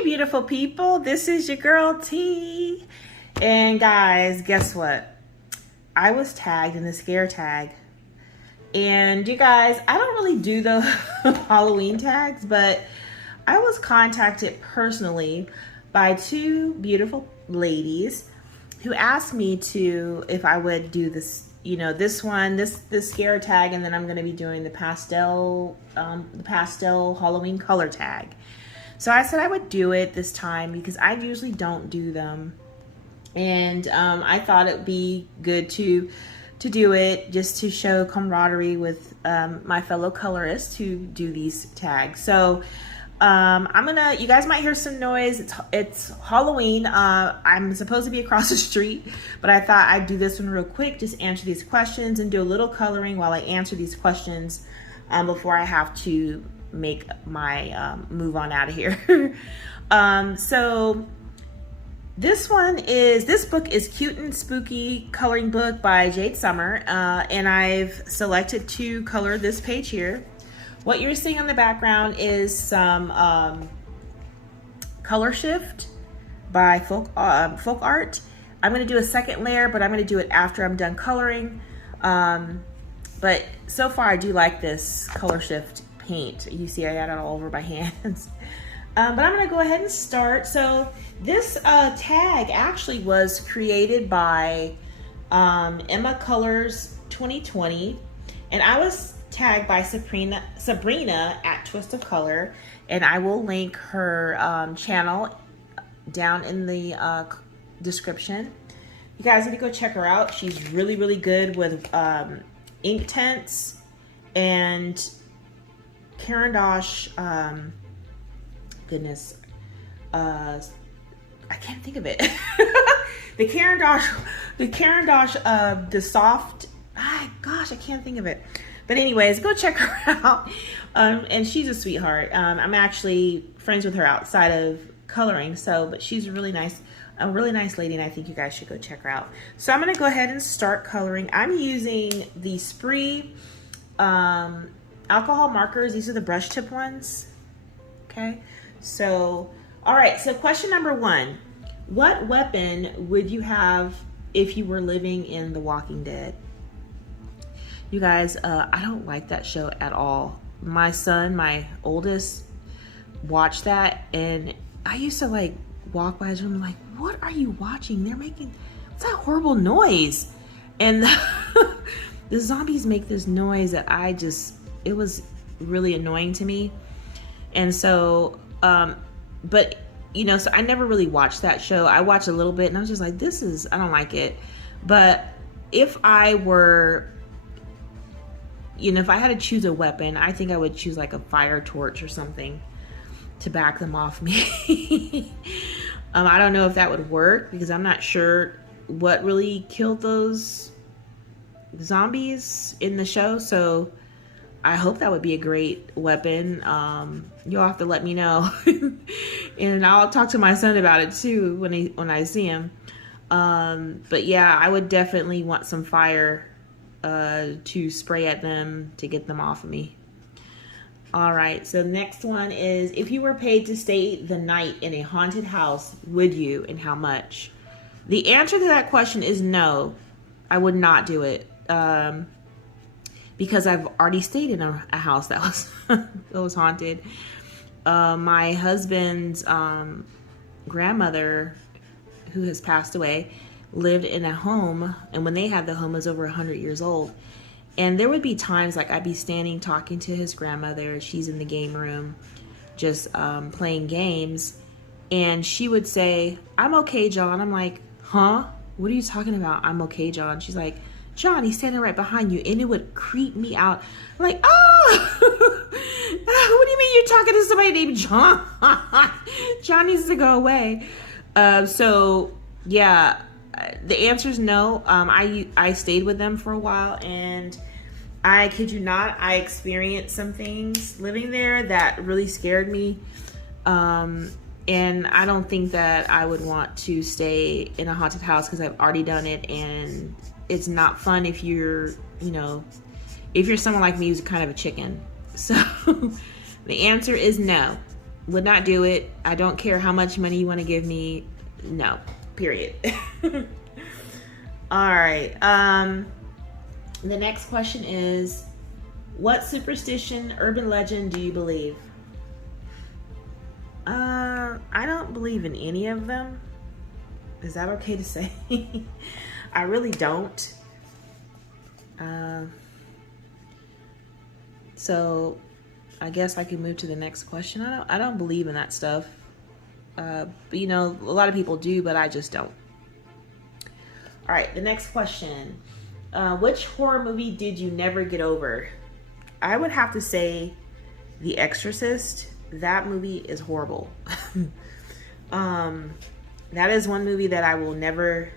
Hey beautiful people, this is your girl T. And guys, guess what? I was tagged in the scare tag. And you guys, I don't really do the Halloween tags, but I was contacted personally by two beautiful ladies who asked me to, if I would do this, this scare tag, and then I'm going to be doing the pastel Halloween color tag. So I said I would do it this time because I usually don't do them. And I thought it would be good to do it just to show camaraderie with my fellow colorists who do these tags. So you guys might hear some noise. It's Halloween. I'm supposed to be across the street, but I thought I'd do this one real quick, just answer these questions and do a little coloring while I answer these questions before I have to make my move on out of here. So this book is Cute and Spooky Coloring Book by Jade Summer, and I've selected to color this page here. What you're seeing on the background is some color shift by folk art. I'm going to do a second layer, but I'm going to do it after I'm done coloring. But so far I do like this color shift paint. You see I got it all over my hands. But I'm going to go ahead and start. So this tag actually was created by Emma Colors 2020, and I was tagged by Sabrina at Twist of Color, and I will link her channel down in the description. You guys need to go check her out. She's really, really good with ink tints and Caran d'Ache, goodness, I can't think of it. the Caran d'Ache, the soft, gosh, I can't think of it. But anyways, go check her out. And she's a sweetheart. I'm actually friends with her outside of coloring, but she's a really nice lady, and I think you guys should go check her out. So I'm gonna go ahead and start coloring. I'm using the Spree alcohol markers. These are the brush tip ones. Okay, so all right, so question number 1: what weapon would you have if you were living in The Walking Dead? You guys, I don't like that show at all. My son, my oldest, watched that, and I used to like walk by his room like, what are you watching? What's that horrible noise? And the zombies make this noise that it was really annoying to me. And so, but so I never really watched that show. I watched a little bit and I was just like, I don't like it. But if I were, if I had to choose a weapon, I think I would choose like a fire torch or something to back them off me. I don't know if that would work because I'm not sure what really killed those zombies in the show. So I hope that would be a great weapon. You'll have to let me know. And I'll talk to my son about it too when I see him. But yeah, I would definitely want some fire to spray at them to get them off of me. All right, so next one is, if you were paid to stay the night in a haunted house, would you, and how much? The answer to that question is no, I would not do it. Because I've already stayed in a house that was haunted. My husband's grandmother, who has passed away, lived in a home, and when they had the home, it was over 100 years old. And there would be times like I'd be standing talking to his grandmother. She's in the game room just playing games, and she would say, "I'm okay, John." I'm like, huh? What are you talking about? I'm okay, John. She's like, "John, he's standing right behind you," and it would creep me out. I'm like, oh, what do you mean you're talking to somebody named John? John needs to go away. So yeah, the answer is no. I stayed with them for a while, and I kid you not, I experienced some things living there that really scared me. And I don't think that I would want to stay in a haunted house because I've already done it, and it's not fun if you're someone like me who's kind of a chicken. So the answer is no. Would not do it. I don't care how much money you want to give me. No, period. All right. The next question is, what superstition, urban legend do you believe? I don't believe in any of them. Is that okay to say? I really don't. So I guess I can move to the next question. I don't believe in that stuff. But, you know, a lot of people do, but I just don't. All right, the next question. Which horror movie did you never get over? I would have to say The Exorcist. That movie is horrible. That is one movie that I will never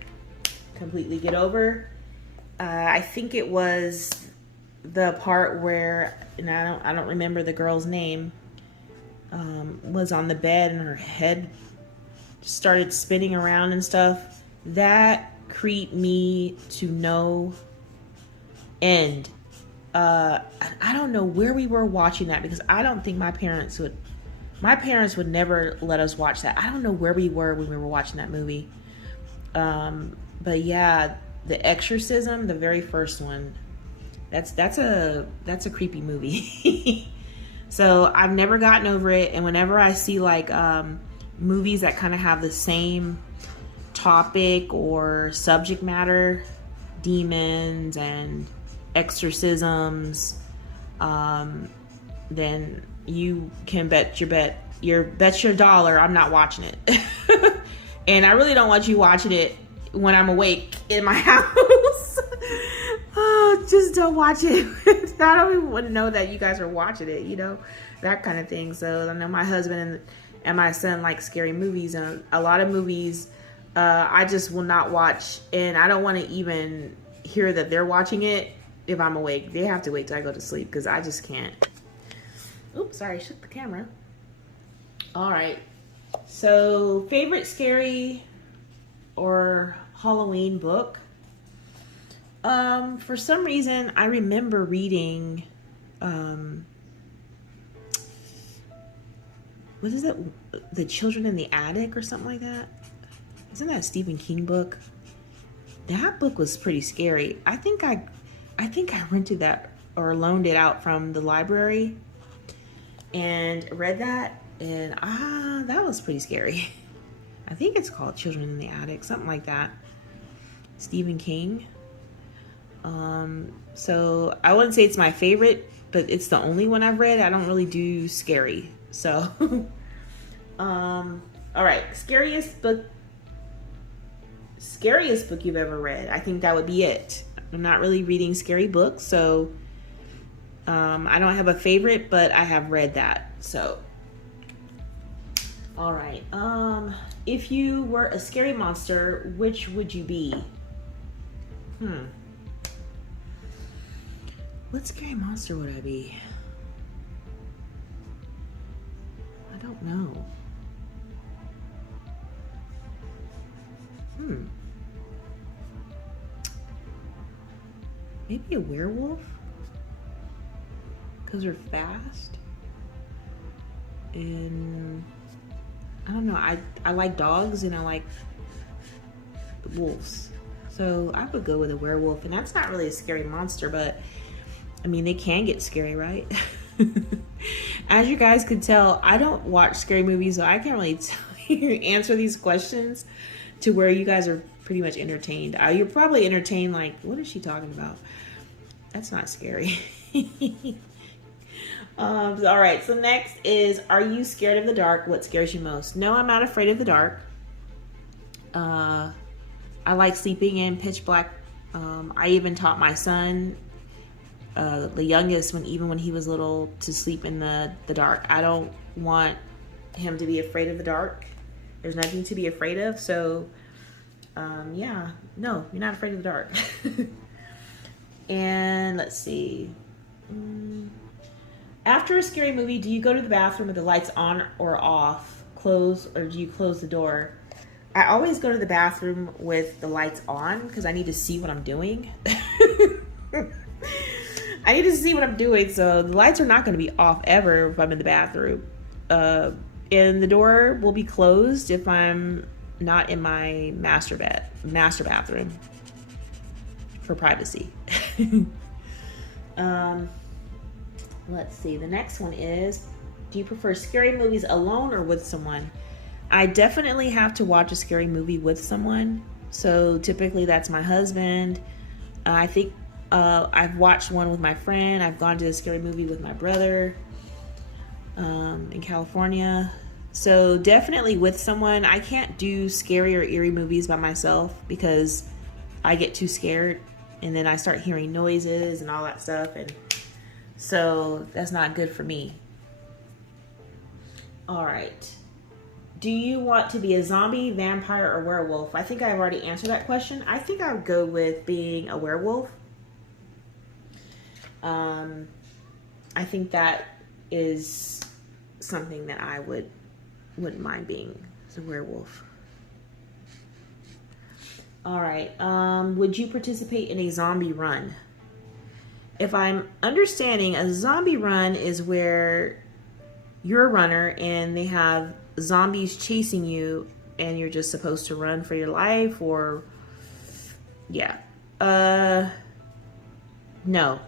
completely get over. I think it was the part where, and I don't remember the girl's name, was on the bed and her head started spinning around and stuff. That creeped me to no end. I don't know where we were watching that, because I don't think my parents would never let us watch that. I don't know where we were when we were watching that movie. But yeah, The Exorcism, the very first one, that's a creepy movie. So I've never gotten over it. And whenever I see like movies that kind of have the same topic or subject matter, demons and exorcisms, then you can bet your dollar I'm not watching it. And I really don't want you watching it when I'm awake in my house. Oh, just don't watch it. I don't even want to know that you guys are watching it, you know, that kind of thing. So I know my husband and my son like scary movies, and a lot of movies I just will not watch, and I don't want to even hear that they're watching it if I'm awake. They have to wait till I go to sleep, because I just can't. Oops, sorry, I shook the camera. All right. So, favorite scary or Halloween book? For some reason, I remember reading, what is it? The Children in the Attic or something like that? Isn't that a Stephen King book? That book was pretty scary. I think I rented that or loaned it out from the library and read that, and that was pretty scary. I think it's called Children in the Attic, something like that. Stephen King. So I wouldn't say it's my favorite, but it's the only one I've read. I don't really do scary. So, all right. Scariest book you've ever read. I think that would be it. I'm not really reading scary books, so I don't have a favorite, but I have read that. So, all right. If you were a scary monster, which would you be? What scary monster would I be? I don't know. Maybe a werewolf? Because they're fast. And I don't know. I like dogs and I like wolves. So I would go with a werewolf. And that's not really a scary monster, but I mean, they can get scary, right? As you guys could tell, I don't watch scary movies, so I can't really answer these questions to where you guys are pretty much entertained. You're probably entertained like, what is she talking about? That's not scary. All right, so next is, are you scared of the dark? What scares you most? No, I'm not afraid of the dark. I like sleeping in pitch black. I even taught my son, the youngest, when he was little, to sleep in the dark. I don't want him to be afraid of the dark. There's nothing to be afraid of. So, yeah, no, you're not afraid of the dark. And let's see. After a scary movie, do you go to the bathroom with the lights on or off, or do you close the door? I always go to the bathroom with the lights on because I need to see what I'm doing. I need to see what I'm doing, so the lights are not going to be off ever if I'm in the bathroom. And the door will be closed if I'm not in my master bathroom for privacy. Let's see. The next one is, do you prefer scary movies alone or with someone? I definitely have to watch a scary movie with someone. So typically that's my husband. I think I've watched one with my friend. I've gone to a scary movie with my brother in California. So definitely with someone. I can't do scary or eerie movies by myself because I get too scared and then I start hearing noises and all that stuff, and so that's not good for me. All right. Do you want to be a zombie, vampire, or werewolf? I think I've already answered that question. I think I would go with being a werewolf. I think that is something that I wouldn't mind being, as a werewolf. All right. Would you participate in a zombie run? If I'm understanding, a zombie run is where you're a runner and they have zombies chasing you and you're just supposed to run for your life, or yeah. No.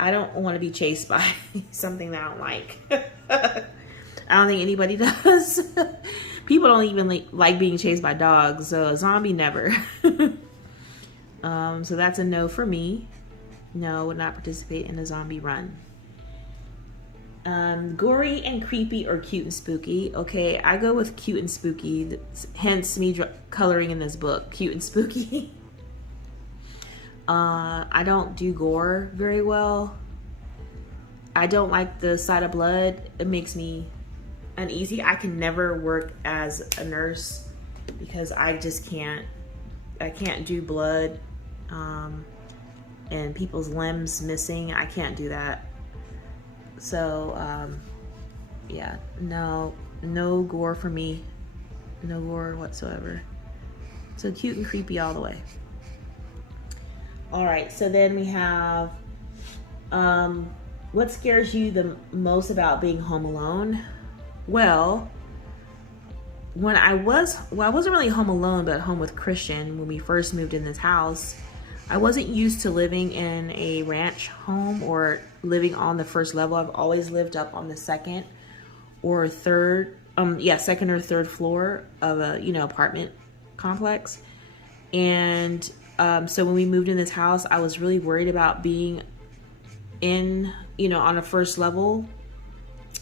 I don't want to be chased by something that I don't like. I don't think anybody does. People don't even like being chased by dogs, so a zombie, never. So that's a no for me. No, would not participate in a zombie run. Gory and creepy or cute and spooky? Okay, I go with cute and spooky. Hence me coloring in this book, cute and spooky. I don't do gore very well. I don't like the sight of blood. It makes me uneasy. I can never work as a nurse because I just can't. I can't do blood and people's limbs missing. I can't do that. So yeah, no gore for me. No gore whatsoever. So cute and creepy all the way. All right, so then we have what scares you the most about being home alone? Well, I wasn't really home alone, but home with Christian when we first moved in this house. I wasn't used to living in a ranch home or living on the first level. I've always lived up on the second or third floor of a apartment complex. And so when we moved in this house, I was really worried about being in on a first level,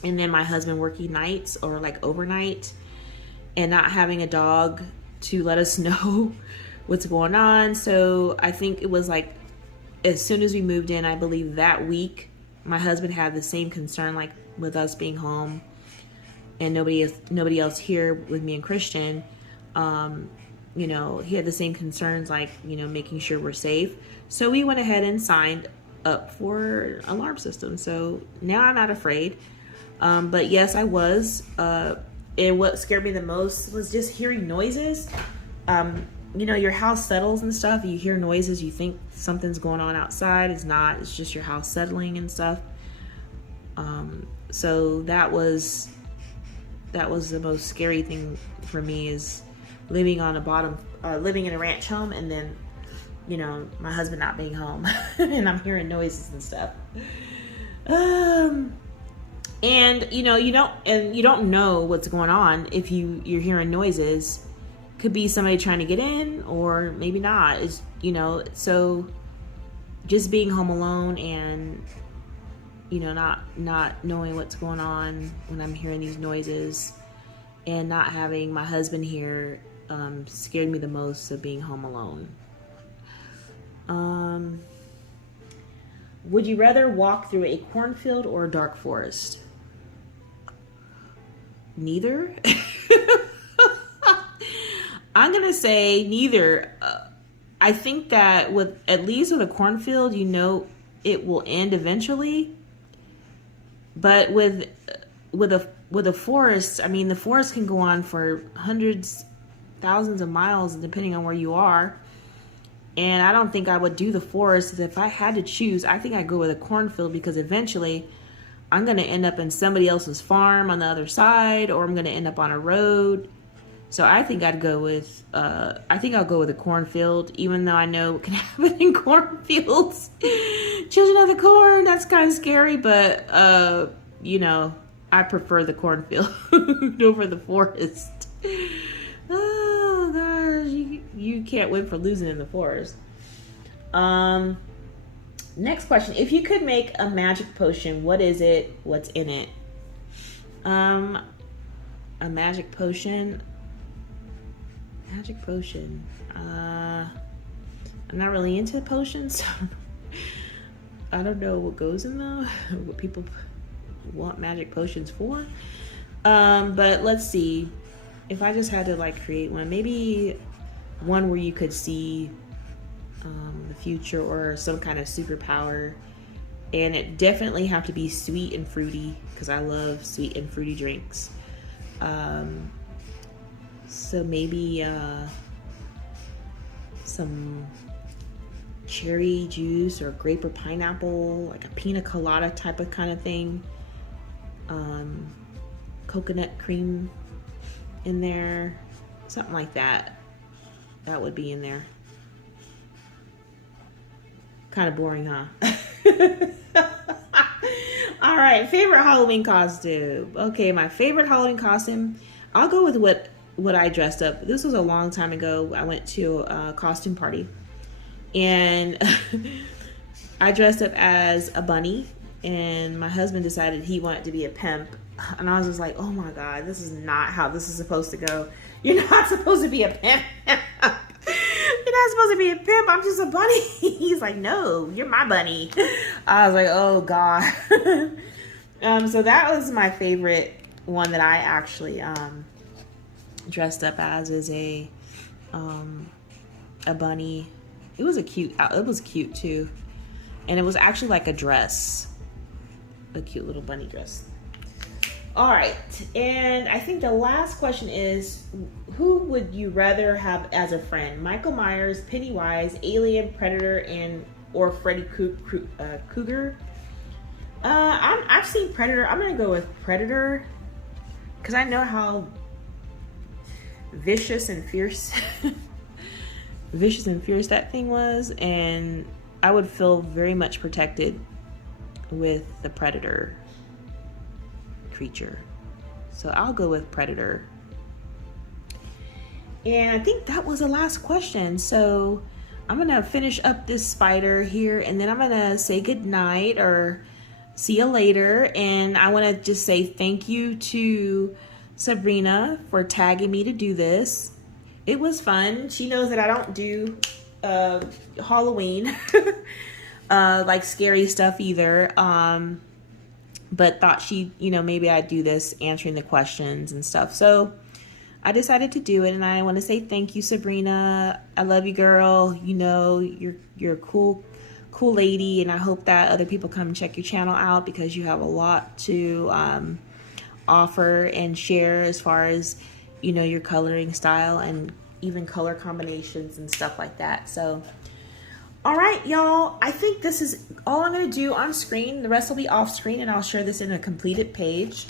and then my husband working nights or like overnight, and not having a dog to let us know what's going on. So I think it was like as soon as we moved in, I believe that week, my husband had the same concern, like with us being home and nobody else here with me and Christian. He had the same concerns, like making sure we're safe. So we went ahead and signed up for alarm system. So now I'm not afraid. But yes, I was. And what scared me the most was just hearing noises. Your house settles and stuff. You hear noises, you think something's going on outside. It's not. It's just your house settling and stuff. So that was the most scary thing for me, is living in a ranch home, and then my husband not being home and I'm hearing noises and stuff. And you don't know what's going on if you're hearing noises. Could be somebody trying to get in, or maybe not. It's so just being home alone and not knowing what's going on when I'm hearing these noises, and not having my husband here scared me the most of being home alone. Would you rather walk through a cornfield or a dark forest? Neither. I'm gonna say neither. I think that at least with a cornfield, it will end eventually. But with a forest, I mean, the forest can go on for hundreds, thousands of miles, depending on where you are. And I don't think I would do the forest. If I had to choose, I think I'd go with a cornfield, because eventually I'm going to end up in somebody else's farm on the other side, or I'm going to end up on a road. So I think I'd go with, I think I'll go with a cornfield, even though I know what can happen in cornfields. Children of the corn, that's kind of scary, but, you know, I prefer the cornfield over the forest. Oh, gosh, you can't win for losing in the forest. Next question. If you could make a magic potion, what is it? What's in it? A magic potion. Magic potion. I'm not really into potions, so I don't know what goes in them, what people want magic potions for. But let's see. If I just had to like create one, maybe one where you could see the future or some kind of superpower, and it definitely have to be sweet and fruity because I love sweet and fruity drinks. So maybe some cherry juice or grape or pineapple, like a pina colada type of kind of thing. Coconut cream in there, something like that. That would be in there. Kind of boring, huh? All right, favorite Halloween costume. Okay, my favorite Halloween costume, I'll go with what I dressed up. This was a long time ago. I went to a costume party, and I dressed up as a bunny, and my husband decided he wanted to be a pimp. And I was just like, oh my God, this is not how this is supposed to go. You're not supposed to be a pimp. You're not supposed to be a pimp. I'm just a bunny. He's like, no, you're my bunny. I was like, oh God. So that was my favorite one that I actually dressed up as, is a bunny. It was cute too. And it was actually like a dress, a cute little bunny dress. All right, and I think the last question is, who would you rather have as a friend? Michael Myers, Pennywise, Alien, Predator, or Freddy Krueger? I've seen Predator. I'm gonna go with Predator because I know how vicious and fierce that thing was, and I would feel very much protected with the Predator creature. So I'll go with Predator. And I think that was the last question. So I'm gonna finish up this spider here, and then I'm gonna say good night or see you later. And I want to just say thank you to Sabrina for tagging me to do this. It was fun. She knows that I don't do Halloween like scary stuff either, but thought maybe I'd do this answering the questions and stuff. So I decided to do it, and I want to say thank you, Sabrina. I love you, girl. You know, you're a cool lady, and I hope that other people come and check your channel out because you have a lot to offer and share as far as, your coloring style and even color combinations and stuff like that. So, all right, y'all, I think this is all I'm going to do on screen. The rest will be off screen, and I'll share this in a completed page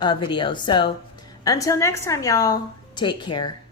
video. So until next time, y'all, take care.